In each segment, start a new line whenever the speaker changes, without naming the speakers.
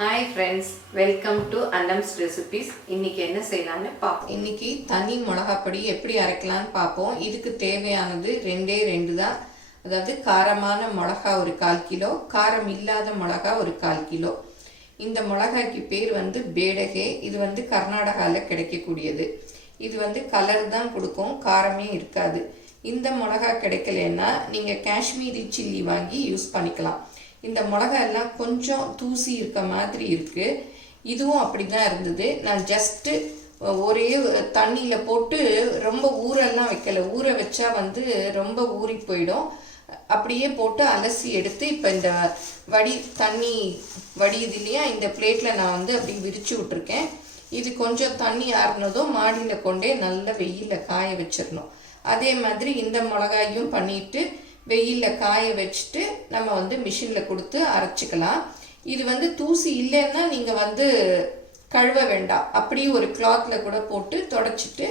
Hi friends welcome to Annam's recipes இன்னைக்கு என்ன செய்யலாம்னு பார்ப்போம்.
இன்னைக்கு தனி மிளகாப்பொடி எப்படி அரைக்கலான்னு பார்ப்போம். இதுக்கு தேவையானது ரெண்டே ரெண்டு தான். அதாவது காரமான மிளகா ஒரு கால் கிலோ காரம் இல்லாத மிளகா ஒரு கால் கிலோ. இந்த மிளகாய்க்கு பேர் வந்து பேடகே. இது வந்து கர்நாடகாவில் கிடைக்கக்கூடியது. இது வந்து கலர் தான் கொடுக்கும் காரமே இருக்காது. இந்த மிளகா கிடைக்கலன்னா நீங்கள் காஷ்மீரி சில்லி வாங்கி யூஸ் பண்ணிக்கலாம். இந்த மிளகா எல்லாம் கொஞ்சம் தூசி இருக்க மாதிரி இருக்குது இதுவும் அப்படி தான் இருந்தது. நான் ஜஸ்ட்டு ஒரே தண்ணியில் போட்டு ரொம்ப ஊரெல்லாம் வைக்கல. ஊற வச்சா வந்து ரொம்ப ஊறி போயிடும். அப்படியே போட்டு அலசி எடுத்து இப்போ இந்த வடி தண்ணி வடியுது இல்லையா? இந்த பிளேட்டில் நான் வந்து அப்படி விரித்து விட்ருக்கேன் இது கொஞ்சம் தண்ணி ஆறுனதும் மாடியில் கொண்டே நல்ல வெயிலில் காய வச்சிடணும். அதே மாதிரி இந்த மிளகாயும் பண்ணிட்டு வெயிலில் காய வச்சுட்டு நம்ம வந்து மிஷினில் கொடுத்து அரைச்சிக்கலாம். இது வந்து தூசி இல்லைன்னா நீங்கள் வந்து கழுவ வேண்டாம். அப்படியே ஒரு கிளாத்தில் கூட போட்டு தொடச்சிட்டு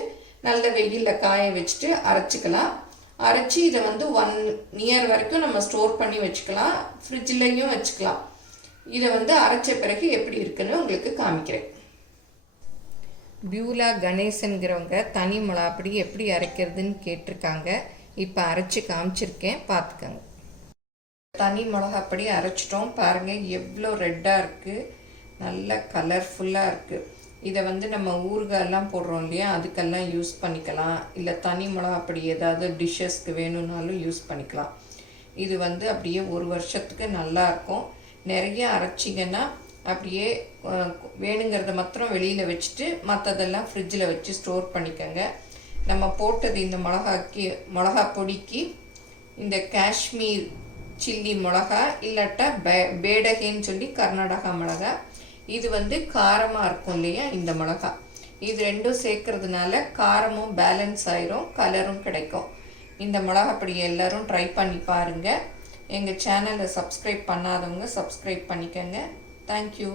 நல்ல வெயிலில் காய வச்சுட்டு அரைச்சிக்கலாம். அரைச்சி இதை வந்து ஒன் இயர் வரைக்கும் நம்ம ஸ்டோர் பண்ணி வச்சுக்கலாம். ஃப்ரிட்ஜ்லேயும் வச்சுக்கலாம். இதை வந்து அரைச்ச பிறகு எப்படி இருக்குன்னு உங்களுக்கு காமிக்கிறேன். பியூலா கணேசன்கிறவங்க தனி மிளகாப்பொடி எப்படி அரைக்கிறதுன்னு கேட்டிருக்காங்க. இப்போ அரைச்சி காமிச்சிருக்கேன். பார்த்துக்கோங்க தனி மிளகாப்படி அரைச்சிட்டோம். பாருங்கள் எவ்வளோ ரெட்டாக இருக்குது நல்ல கலர்ஃபுல்லாக இருக்குது இதை வந்து நம்ம ஊறுகாயெல்லாம் போடுறோம் இல்லையா? அதுக்கெல்லாம் யூஸ் பண்ணிக்கலாம். இல்லை தனி மிளகாப்படி ஏதாவது டிஷ்ஷஸ்க்கு வேணும்னாலும் யூஸ் பண்ணிக்கலாம். இது வந்து அப்படியே ஒரு வருஷத்துக்கு நல்லா இருக்கும். நிறைய அரைச்சிங்கன்னா அப்படியே வேணுங்கிறத மாத்திரம் வெளியில் வச்சுட்டு மற்றதெல்லாம் ஃப்ரிட்ஜில் வச்சு ஸ்டோர் பண்ணிக்கோங்க. நம்ம போட்டது இந்த மிளகாக்கு மிளகா பொடிக்கு இந்த காஷ்மீர் சில்லி மிளகா இல்லாட்டா பே பேடகைன்னு சொல்லி கர்நாடகா மிளகா. இது வந்து காரமாக இருக்கும் இல்லையா இந்த மிளகா. இது ரெண்டும் சேர்க்கறதுனால காரமும் பேலன்ஸ் ஆயிரும் கலரும் கிடைக்கும். இந்த மிளகாப்பொடி எல்லாரும் ட்ரை பண்ணி பாருங்கள் எங்கள் சேனலை சப்ஸ்கிரைப் பண்ணாதவங்க சப்ஸ்கிரைப் பண்ணிக்கோங்க. தேங்க்யூ